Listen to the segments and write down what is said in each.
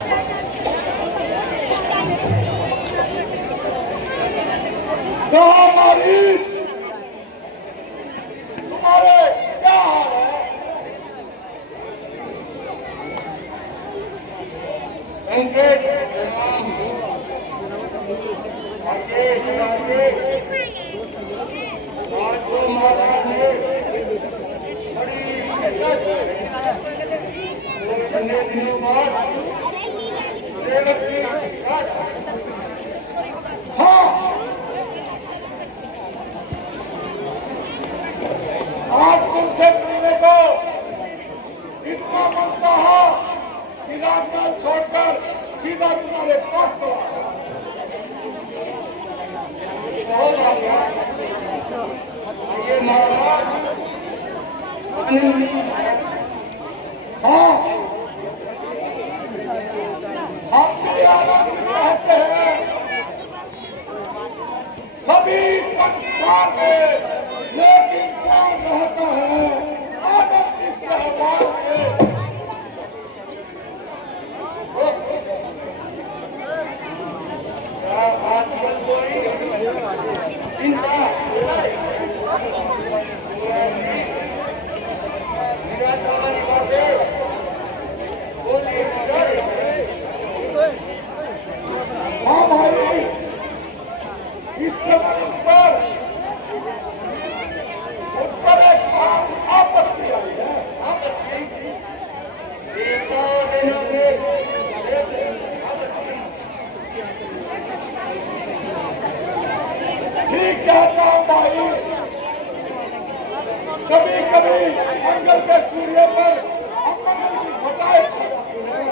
तुम्हारे क्या हाल है? आज तो महाराज ने बड़ी दिनों बाद सेवक की आज तुमसे मिलने को इतना मन चाहा कि राजमहल छोड़कर सीधा तुम्हारे पास चला गया। ये महाराज हाँ हम भी आनंद रहते हैं सभी संसार में, लेकिन कौन रहता है आनंद इस व्यवहार में? आजकल कोई चिंता निराशा वाली बातें बोली। हाँ भाई, इस समय पर एक आपत्ति आई है। ठीक कहता हूँ भाई, कभी कभी मंगल के सूर्य पर अमंगल की घटाएं छा जाती है।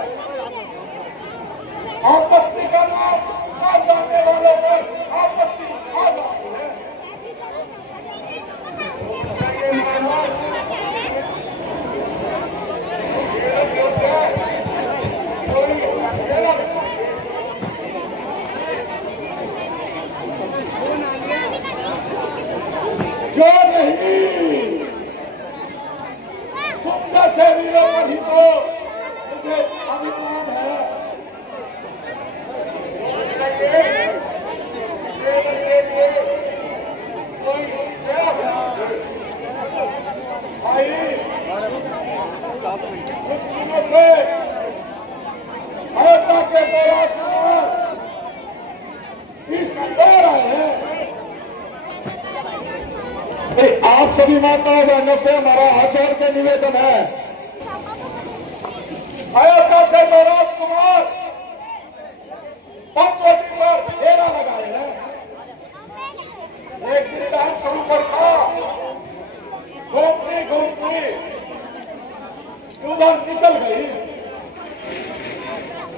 आपत्ति का नाम ना जाने वालों पर आपत्ति आ जाती है। जो नहीं तुम जैसे वीरों पर ही तो मुझे अभिमान है। भाई कुछ दिनों से अयोध्या के दौरान इस दे रहे हैं। आप सभी माताओं बहनों से हमारा हाथ जोड़ के निवेदन है, अयोध्या से गौरव कुमार पंचवटी पर घेरा लगाए हैं। एक दिन बहन शुरू पर था, घूमती घूमती उधर निकल गई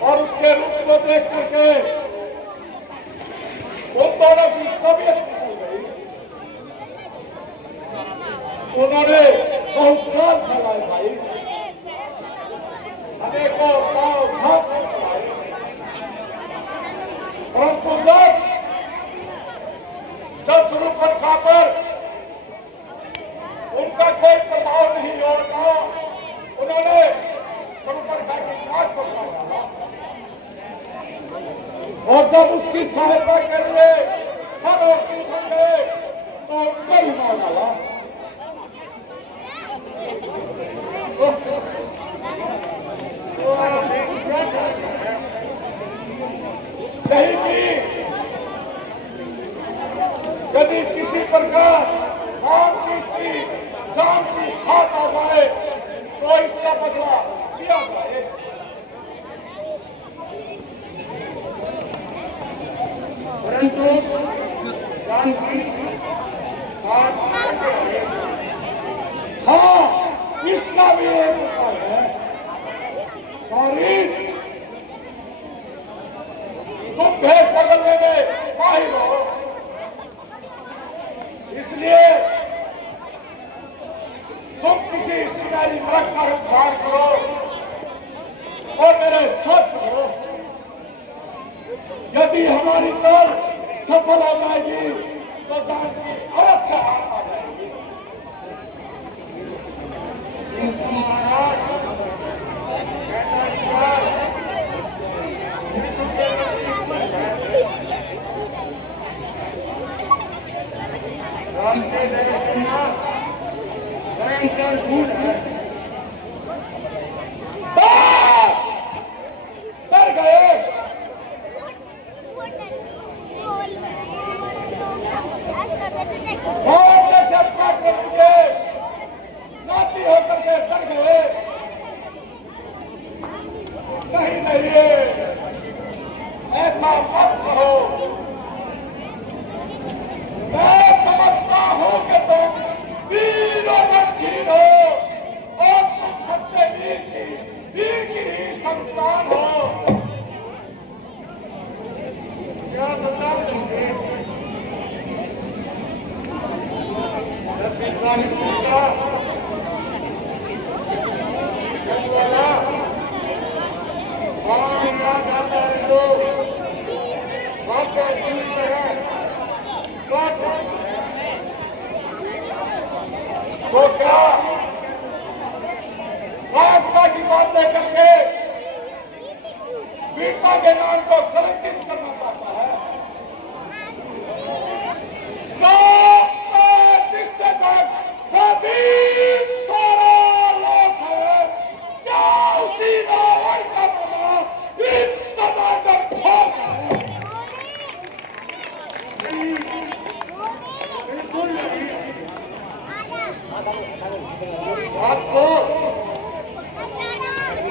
और उसके रूप को देख करके उन दोनों की तबीयत निकल गई। उन्होंने बहुत जान चलाए भाई, अनेकों गांव घाट चलाए, परंतु जब सुरूपखा पर उनका कोई प्रभाव नहीं होगा, उन्होंने सुरूपखा की नाक को काट डाला और जब उसकी सहायता के लिए हर और किसान गए तो उनको भी मार डाला। यदि किसी प्रकार गांव की स्त्री जान की हाथ आ जाए तो इसका बदला लिया जाए। परंतु जान की हाथ कैसे आए? हाँ, इसका भी एक उपाय है। तुम भेष बदलने में माहिर हो, इसलिए तुम किसी स्त्री नरक का उद्धार करो और मेरे साथ करो। यदि हमारी चाल सफल हो जाएगी तो जान की अवश्य हाथ आ जाएगी। महाराज ऐसा विचार नहीं है, ऐसा मत कहो। मैं समझता हूं कि तुम वीरों रणधीर हो और तुम सबसे वीर की ही संतान हो। क्या बताओ तुमसे? तो क्या स्वास्थ्य की बातें करके वीरता के नाम को कलंकित करना चाहता है? जिससे तक वो वीर सारा लोग है, क्या उसी रावण का बना इस सदागर ठोक है? बिल्कुल नहीं। आपको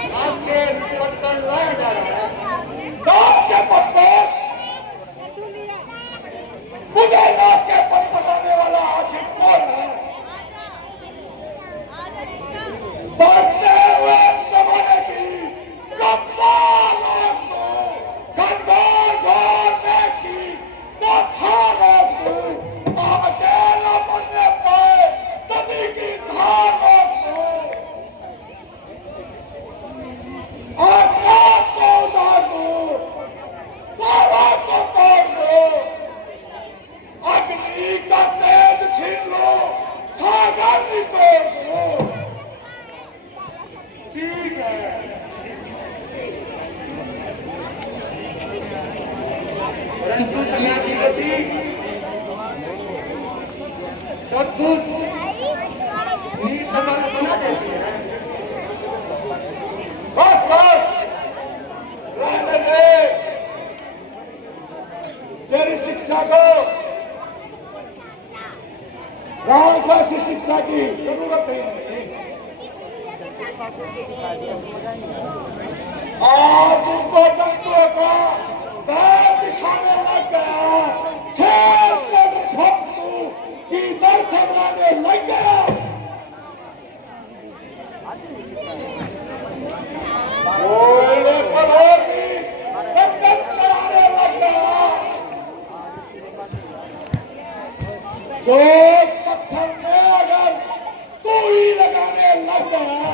दास के पद पर लाया जा रहा है। दास के पद पर? मुझे दास के पद पर लाने वाला आखिर कौन है? बढ़ते हुए जमाने की कप्तानों को खंडोर घोरने की बौछारों को अकेला बनने पर नदी की धारों को आकाश को उतार दो, तारा को तोड़ दो, अग्नि का तेज छीन लो, सागर भी तोड़ दो। ठीक है, परंतु समाजवादी सब कुछ निसफल बना देती है। बस रहने दे, तेरी शिक्षा को रावण को ऐसी शिक्षा की जरूरत ही नहीं। आज उनको जंतुओं का बैर दिखाने लग गया, शेर को धपटू की दर चढ़ाने लग गया। कोयले पर और भी बंधन चढ़ाने लग गया। जो पत्थर में अगर तू ही लगाने लग गया,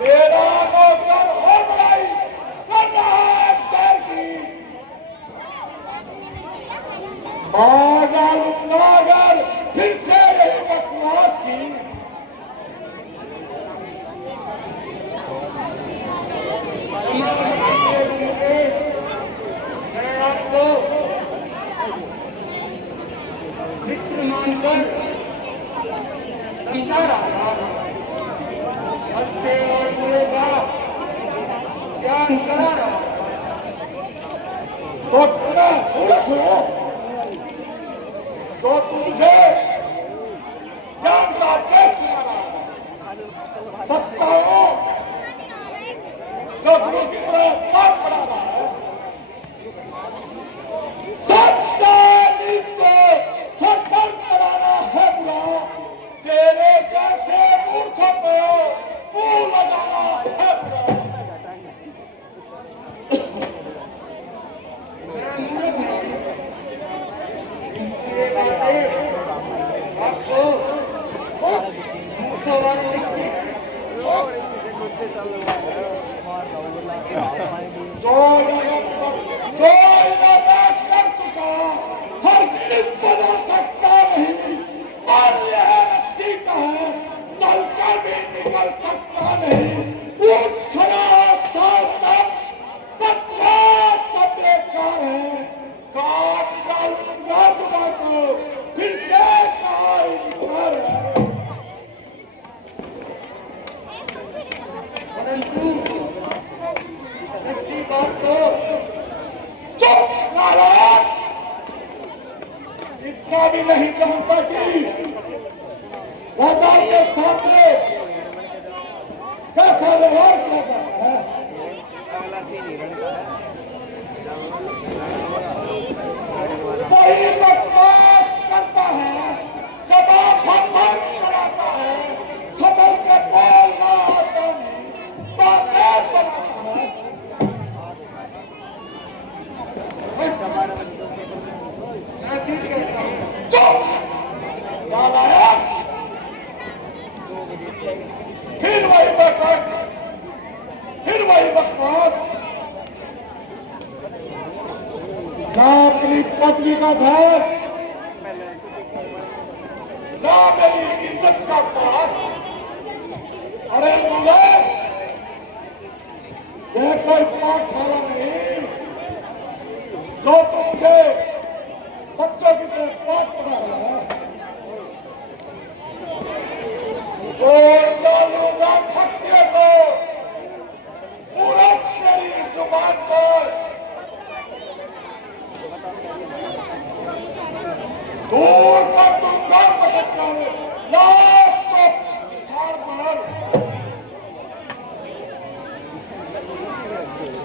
तेरा नौकर और बड़ाई कर रहा है पैर की। मालूंगा अगर फिर से यही बकवास की। मैं आपको मित्र मानकर समझा रहा था, अच्छे और बुरे का ज्ञान करा रहा तो थोड़ा मूर्ख हो जो तुझे ज्ञान का उपदेश दिला रहा है। बच्चा हो जो गुरु की तरह पाठ पढ़ा रहा है। सच का नीच को सर पर कराना है बुरा, तेरे जैसे मूर्खों को मुंह लगाना है बुरा। मैं मूर्ख नहीं, इनसे बातें आपको मूर्खवाद दिखती है। जो इरादा कर चुका हर गिरफ्त बदल सकता नहीं। बाल्य है रस्सी का है, चल कर भी निकल सकता नहीं। उठ खड़ा सब बकवास सब बेकार है। काट डालूंगा जुबा को, फिर से कहा इनकार है। परंतु सच्ची बात तो चुप नारायण, इतना भी नहीं जानता कि राजा के सामने कैसा व्यवहार किया जाता है। वही बकवास करता है, कबाब भर कराता है, संभल के बोलना आता नहीं, बातें बनाता है। चुप नालायक, फिर वही बकवास, फिर वही बकवास। ना अपनी पत्नी का ध्यान, ना मेरी इज्जत का पास। अरे मुझे यह कोई पाठशाला नहीं जो तुमसे बच्चों की तरह पाठ पढ़ा रहा है। तो डालूंगा खत्ते को पूरा तेरी जुबान पर, दूर कर दूंगा पटक कर, लाख को छाड़ मार।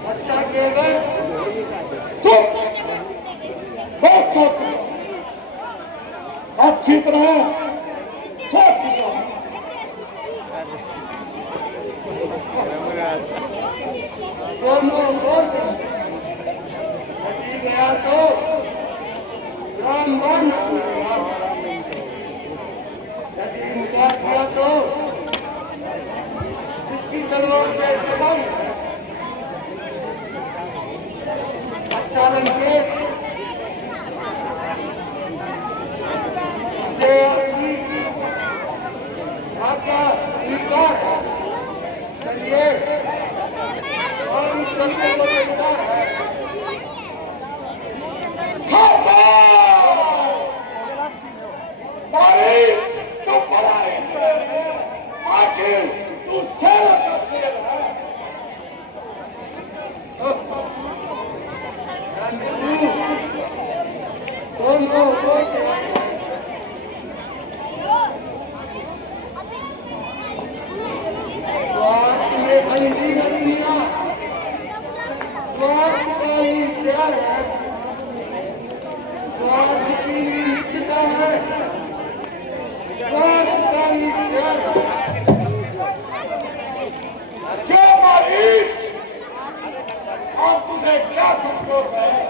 अच्छा केवल चुप, बहुत चुप, अच्छी तरह सोच चुका हूं। दोनों ओर से गया तो रामबाण यदि मुझे किया तो इसकी तलवार से सबल। अच्छा लंकेश आपका स्वीकार है, चलिए और चलने को तैयार है। तू बड़ा इंद्र है, आखिर तू शेर का शेर है। स्वार्थ में अंधी नहीं, स्वार्थ का ही प्यार है, स्वार्थ की नित्यता है, स्वार्थ का ही प्यार है। क्यों मारी, अब तुझे क्या संतोष है?